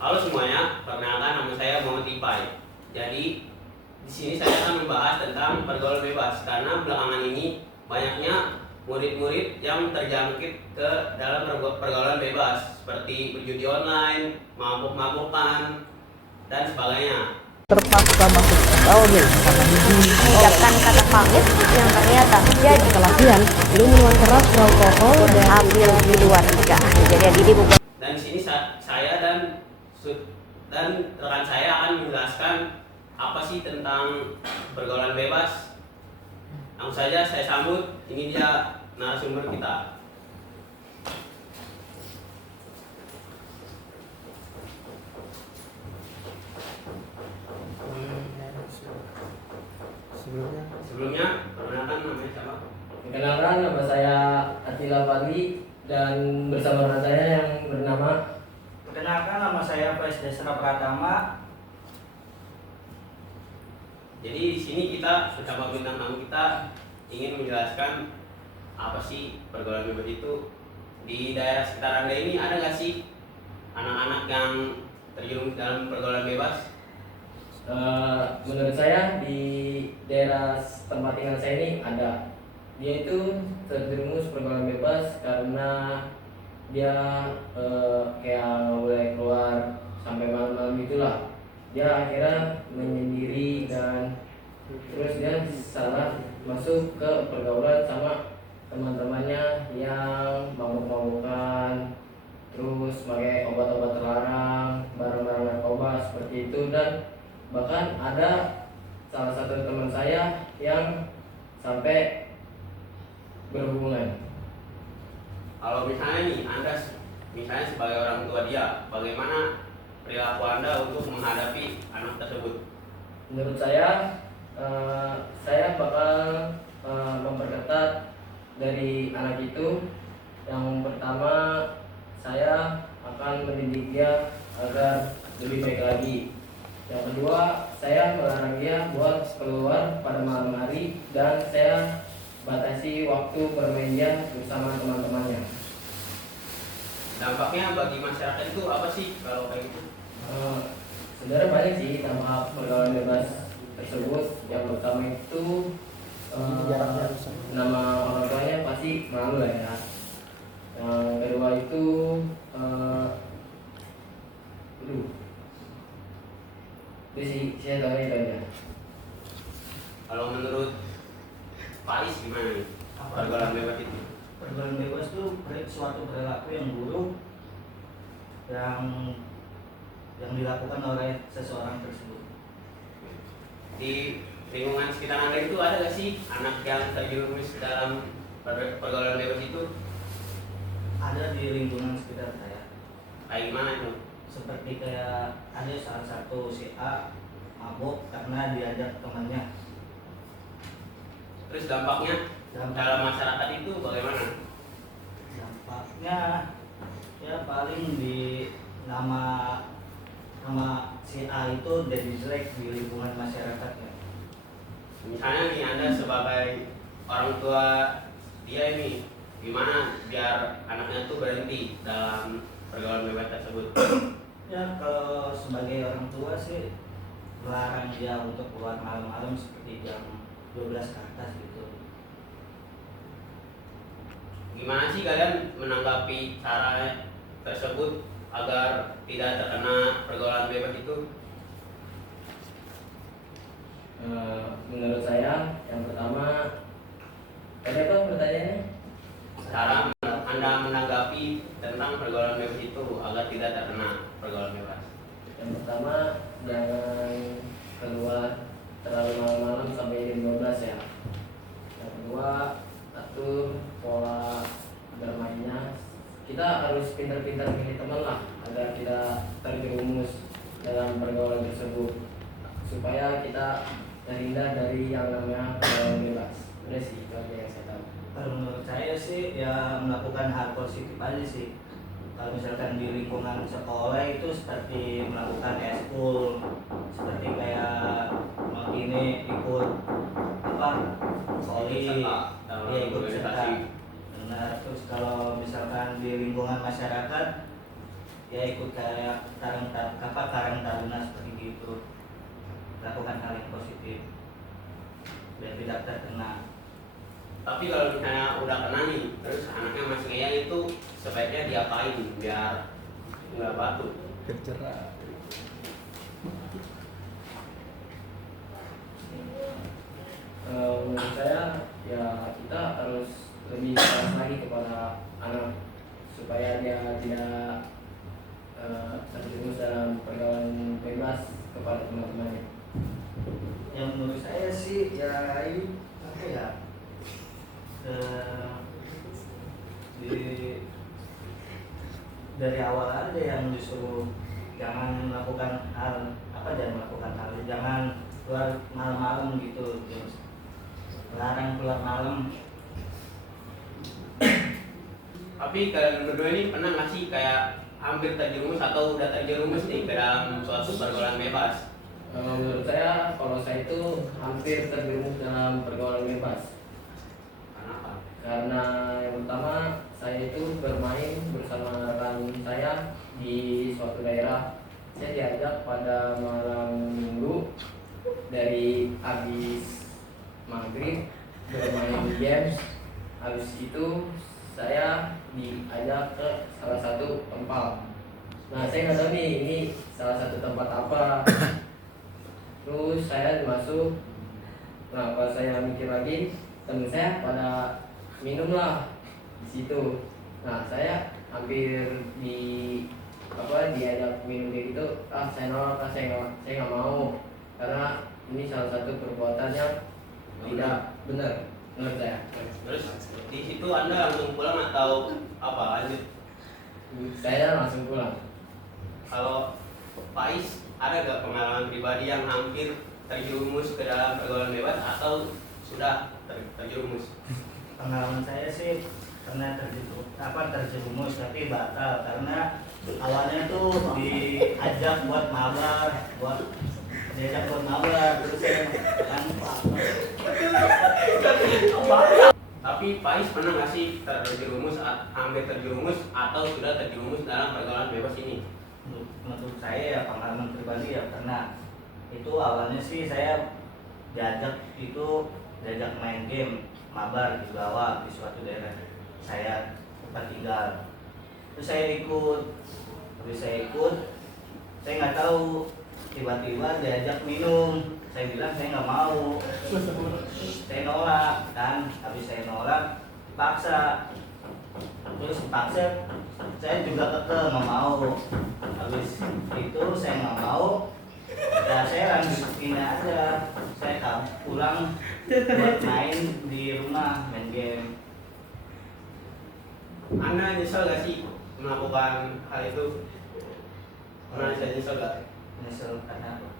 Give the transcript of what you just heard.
Halo semuanya, perkenalkan nama saya Muhammad Ipai. Jadi di sini saya akan membahas tentang pergaulan bebas karena belakangan ini banyaknya murid-murid yang terjangkit ke dalam pergaulan bebas seperti berjudi online, mabuk-mabukan dan sebagainya. Terpaksa masuk SAOD karena mengucapkan kata pamit yang ternyata jadi latihan belum minuman keras, alkohol, dan ambil di luar nikah. Jadi di buku. Dan di sini saya dan rekan saya akan menjelaskan apa sih tentang pergaulan bebas. Langsung saja saya sambut, ini dia narasumber kita. Sebelumnya, perkenalkan namanya siapa? Perkenalkan, nama saya Atila Fadli dan bersama rekan saya yang bernama. Perkenalkan, nama saya Faiz Desra Pratama. Jadi di sini kita bersama bintang tamu kita ingin menjelaskan apa sih pergaulan bebas itu. Di daerah sekitar Anda ini ada nggak sih anak-anak yang terjerumus dalam pergaulan bebas? Menurut saya di daerah tempat tinggal saya ini ada. Dia itu terjerumus pergaulan bebas karena dia kayak nggak boleh keluar sampai malam-malam itulah. Dia akhirnya menyendiri dan terus dia salah masuk ke pergaulan sama teman-temannya yang mabuk-mabukan, terus pakai obat-obat terlarang, barang-barang narkoba seperti itu. Dan bahkan ada salah satu teman saya yang sampai berhubungan. Kalau misalnya nih Anda misalnya sebagai orang tua dia, bagaimana perilaku Anda untuk menghadapi anak tersebut? Menurut saya bakal memperketat dari anak itu. Yang pertama, saya akan mendidik dia agar lebih baik lagi. Yang kedua, saya melarang dia buat keluar pada malam hari dan saya batasi waktu bermain dia bersama teman-temannya. Dampaknya bagi masyarakat itu apa sih kalau kayak gitu? Sebenarnya banyak sih dampak pergaulan bebas tersebut. Yang pertama itu nama orang tuanya pasti malu lah ya. Yang kedua itu itu sih saya tahu itu aja. Kalau menurut Faiz gimana nih pergaulan bebas itu? Pergaulan bebas itu suatu perilaku yang buruk yang dilakukan oleh seseorang tersebut. Di lingkungan sekitar Anda itu ada nggak sih anak yang terjerumus dalam pergaulan bebas itu? Ada di lingkungan sekitar saya. Kayak gimana itu? Seperti kayak ada salah satu si A mabuk karena diajak temannya. Terus dampaknya dalam masyarakat itu bagaimana? Dampaknya ya paling di nama si A itu jadi jelek di lingkungan masyarakat ya. Misalnya nih Anda sebagai orang tua dia ini, gimana biar anaknya tuh berhenti dalam pergaulan bebas tersebut? Ya kalau sebagai orang tua sih melarang dia untuk keluar malam-malam seperti jam 12 ke atas gitu. Gimana sih kalian menanggapi cara tersebut agar tidak terkena pergaulan bebas itu? Menurut saya yang pertama, tadi apa pertanyaannya? Cara Anda menanggapi tentang pergaulan bebas itu agar tidak terkena pergaulan bebas? Yang pertama, jangan keluar terlalu malam-malam sampai jam 12 ya. Yang kedua, atur pola bermainnya. Kita harus pintar-pintar milih teman lah agar tidak terjerumus dalam pergaulan tersebut, supaya kita terhindar dari yang namanya pergaulan bebas. Udah sih, itu aja yang saya tahu. Kalau menurut saya sih ya melakukan hal positif aja sih. Kalau misalkan di lingkungan sekolah itu seperti melakukan eskul, seperti kayak ini ikut apa voli, ya ikut serta. Benar. Terus kalau misalkan di lingkungan masyarakat ya ikut kayak karang taruna seperti itu, lakukan hal yang positif biar tidak terkena. Tapi kalau misalnya udah kena nih, terus anaknya masih ngeyel, itu sebaiknya diapain biar nggak batuk? Bercerai. Menurut saya ya kita harus lebih keras lagi kepada anak supaya dia tidak terjerumus dalam pergaulan bebas kepada teman-temannya. Yang menurut saya sih ya ini apa ya, dari awal aja yang disuruh jangan melakukan hal jangan keluar malam-malam gitu, larang keluar malam. Tapi kalian berdua ini pernah nggak sih kayak hampir terjerumus atau udah terjerumus nih ke dalam suatu pergaulan bebas? Menurut saya kalau saya itu hampir terjerumus dalam pergaulan bebas. Kenapa? Karena yang pertama saya itu bermain bersama rekan saya di suatu daerah. Saya diajak pada malam minggu dari habis maghrib bermain games. Habis itu saya diajak ke salah satu tempat. Nah saya nggak tahu nih ini salah satu tempat apa. Terus saya masuk. Nah pas saya mikir lagi, temen saya pada minum lah di situ. Nah saya hampir diajak minum kayak gitu. Saya nolak, saya nggak mau karena ini salah satu perbuatan yang tidak benar menurut saya. Terus di situ Anda langsung pulang atau apa lanjut? Saya langsung pulang. Kalau Faiz, ada gak pengalaman pribadi yang hampir terjerumus ke dalam pergaulan bebas atau sudah terjerumus? Pengalaman saya sih pernah terjerumus tapi batal karena awalnya tuh diajak buat mabar, terus saya kan Tapi Faiz pernah nggak sih hampir terjerumus atau sudah terjerumus dalam pergaulan bebas ini? menurut saya ya pengalaman pribadi ya pernah. Itu awalnya sih saya diajak main game mabar di bawah di suatu daerah saya tempat tinggal. Terus saya ikut, saya nggak tahu, tiba-tiba diajak minum. Saya bilang saya nggak mau, saya nolak kan. Habis saya nolak dipaksa, saya juga kekeh nggak mau. Habis itu saya nggak mau, ya saya lanjut ini aja, saya pulang buat main di rumah, main game. Anda nyesel gak sih melakukan hal itu? Pernah nyesel gak? Nyesel karena apa?